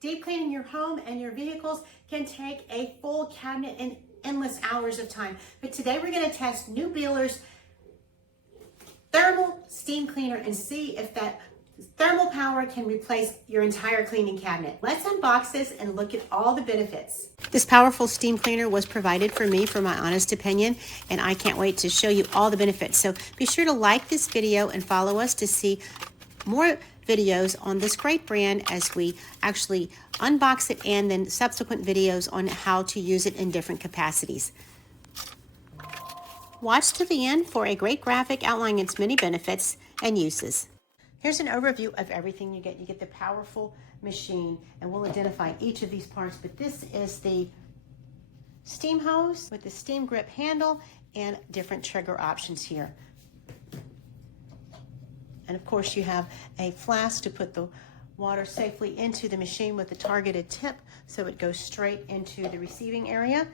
Deep cleaning your home and your vehicles can take a full cabinet and endless hours of time. But today we're going to test Newbealer's thermal steam cleaner and see if that thermal power can replace your entire cleaning cabinet. Let's unbox this and look at all the benefits. This powerful steam cleaner was provided for me for my honest opinion, and I can't wait to show you all the benefits. So be sure to like this video and follow us to see more videos on this great brand as we actually unbox it, and then subsequent videos on how to use it in different capacities. Watch to the end for a great graphic outlining its many benefits and uses. Here's an overview of everything you get. You get the powerful machine, and we'll identify each of these parts, but this is the steam hose with the steam grip handle and different trigger options here. And of course you have a flask to put the water safely into the machine with a targeted tip so it goes straight into the receiving area.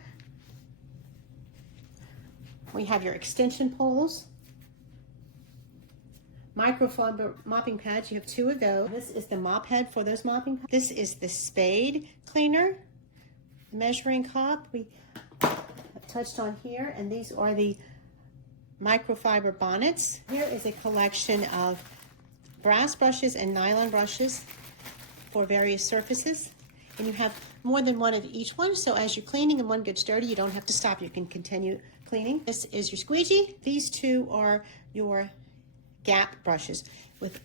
We have your extension poles. Microfiber mopping pads, you have 2 of those. This is the mop head for those mopping pads. This is the spade cleaner, measuring cup we touched on here, and these are the microfiber bonnets. Here is a collection of brass brushes and nylon brushes for various surfaces, and you have more than one of each one, so as you're cleaning and one gets dirty, you don't have to stop, you can continue cleaning. This is your squeegee. These 2 are your gap brushes. With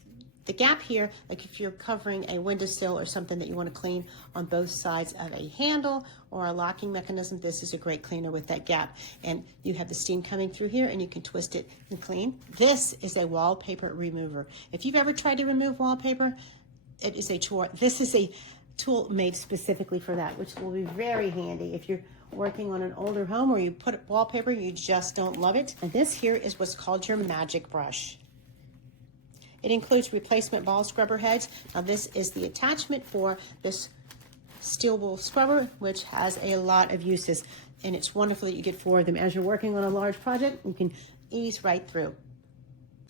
the gap here, like if you're covering a windowsill or something that you want to clean on both sides of a handle or a locking mechanism, this is a great cleaner with that gap. And you have the steam coming through here and you can twist it and clean. This is a wallpaper remover. If you've ever tried to remove wallpaper, it is a chore. This is a tool made specifically for that, which will be very handy if you're working on an older home or you put wallpaper, you just don't love it. And this here is what's called your magic brush. It includes replacement ball scrubber heads. Now this is the attachment for this steel wool scrubber, which has a lot of uses, and it's wonderful that you get 4 of them. As you're working on a large project, you can ease right through.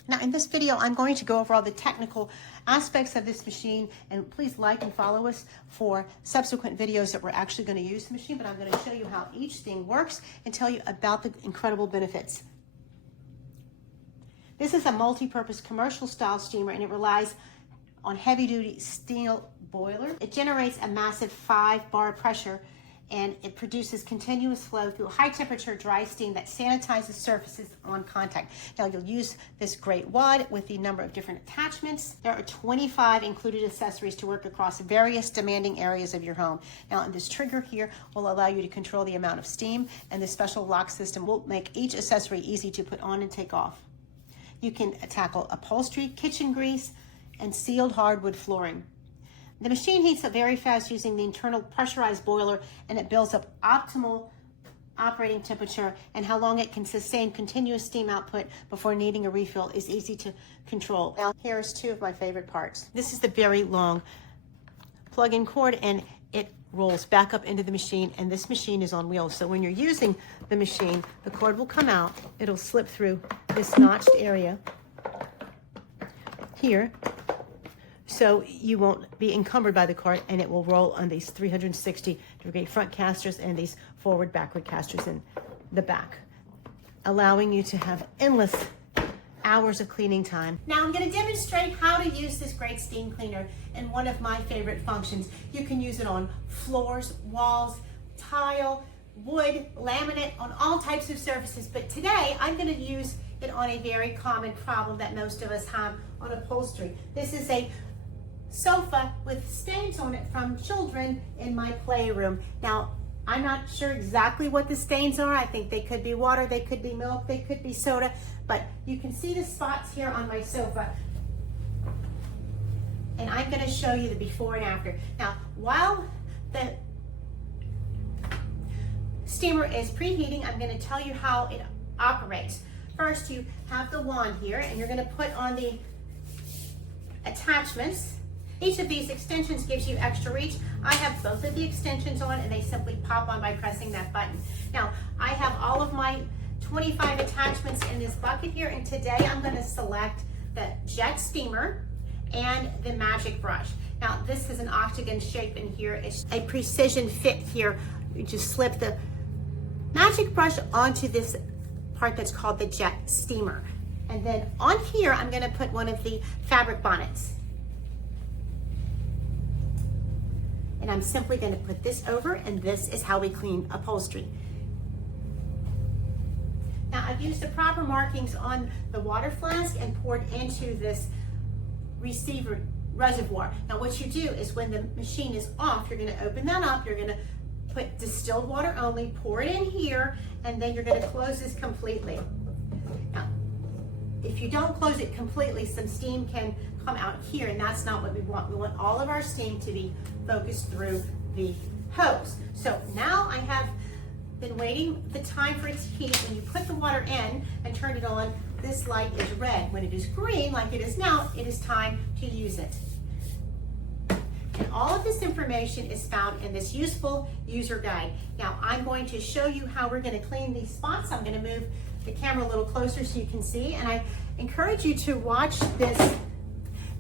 Now in this video, I'm going to go over all the technical aspects of this machine, and please like and follow us for subsequent videos that we're actually going to use the machine, but I'm going to show you how each thing works and tell you about the incredible benefits. This is a multi-purpose commercial style steamer, and it relies on heavy-duty steel boiler. It generates a massive 5-bar pressure, and it produces continuous flow through high-temperature dry steam that sanitizes surfaces on contact. Now you'll use this great wad with the number of different attachments. There are 25 included accessories to work across various demanding areas of your home. Now this trigger here will allow you to control the amount of steam, and this special lock system will make each accessory easy to put on and take off. You can tackle upholstery, kitchen grease, and sealed hardwood flooring. The machine heats up very fast using the internal pressurized boiler, and it builds up optimal operating temperature, and how long it can sustain continuous steam output before needing a refill is easy to control. Now here's 2 of my favorite parts. This is the very long plug-in cord, and it rolls back up into the machine, and this machine is on wheels. So when you're using the machine, the cord will come out, it'll slip through this notched area here, so you won't be encumbered by the cord, and it will roll on these 360-degree front casters and these forward-backward casters in the back, allowing you to have endless hours of cleaning time. Now I'm going to demonstrate how to use this great steam cleaner in one of my favorite functions. You can use it on floors, walls, tile, wood, laminate, on all types of surfaces, but today I'm going to use it on a very common problem that most of us have on upholstery. This is a sofa with stains on it from children in my playroom. Now I'm not sure exactly what the stains are. I think they could be water, they could be milk, they could be soda, but you can see the spots here on my sofa. And I'm going to show you the before and after. Now, while the steamer is preheating, I'm going to tell you how it operates. First, you have the wand here, and you're going to put on the attachments. Each of these extensions gives you extra reach. I have both of the extensions on, and they simply pop on by pressing that button. Now, I have all of my 25 attachments in this bucket here, and today I'm going to select the jet steamer, and the magic brush. Now this is an octagon shape in here. It's a precision fit here. You just slip the magic brush onto this part that's called the jet steamer. And then on here, I'm gonna put one of the fabric bonnets. And I'm simply gonna put this over, and this is how we clean upholstery. Now I've used the proper markings on the water flask and poured into this receiver reservoir. Now what you do is when the machine is off, you're gonna open that up, you're gonna put distilled water only, pour it in here, and then you're gonna close this completely. Now, if you don't close it completely, some steam can come out here, and that's not what we want. We want all of our steam to be focused through the hose. So now I have been waiting the time for it to heat. When you put the water in and turn it on, this light is red. When it is green, like it is now, it is time to use it. And all of this information is found in this useful user guide. Now I'm going to show you how we're going to clean these spots. I'm going to move the camera a little closer so you can see, and I encourage you to watch this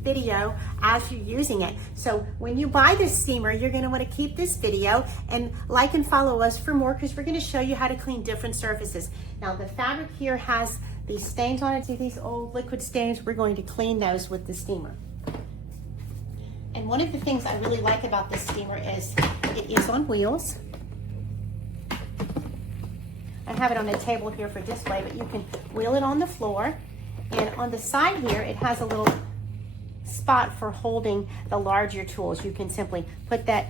video as you're using it. So when you buy this steamer, you're going to want to keep this video and like and follow us for more, because we're going to show you how to clean different surfaces. Now the fabric here has these stains on it. See these old liquid stains? We're going to clean those with the steamer. And one of the things I really like about this steamer is it is on wheels. I have it on a table here for display, but you can wheel it on the floor. And on the side here, it has a little spot for holding the larger tools. You can simply put that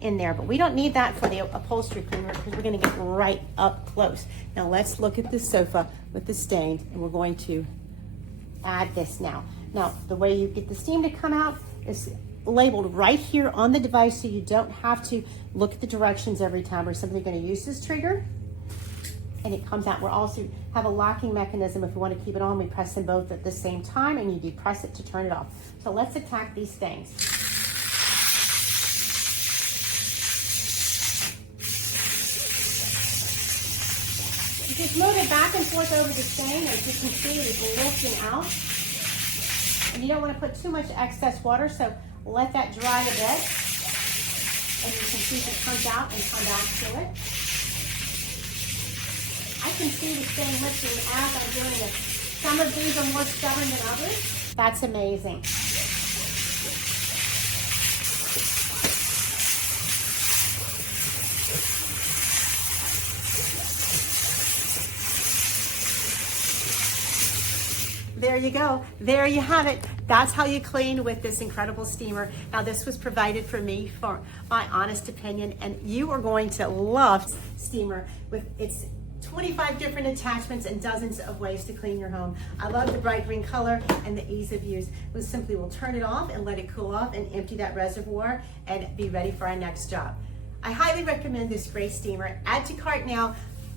in there, but we don't need that for the upholstery cleaner because we're going to get right up close. Now let's look at this sofa with the stains, and we're going to add this now. Now the way you get the steam to come out is labeled right here on the device, so you don't have to look at the directions every time. We're simply going to use this trigger and it comes out. We also have a locking mechanism. If we want to keep it on, we press them both at the same time, and you depress it to turn it off. So let's attack these things. You just move it back and forth over the stain. As you can see, it is lifting out. And you don't want to put too much excess water, so let that dry a bit. And you can see if it comes out and come back to it. I can see the stain lifting as I'm doing it. Some of these are more stubborn than others. That's amazing. There you go. There you have it. That's how you clean with this incredible steamer. Now this was provided for me for my honest opinion, and you are going to love steamer with its 25 different attachments and dozens of ways to clean your home. I love the bright green color and the ease of use. We simply will turn it off and let it cool off and empty that reservoir and be ready for our next job. I highly recommend this great steamer. Add to cart now,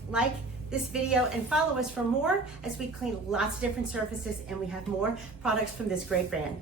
like this video, and follow us for more as we clean lots of different surfaces and we have more products from this great brand.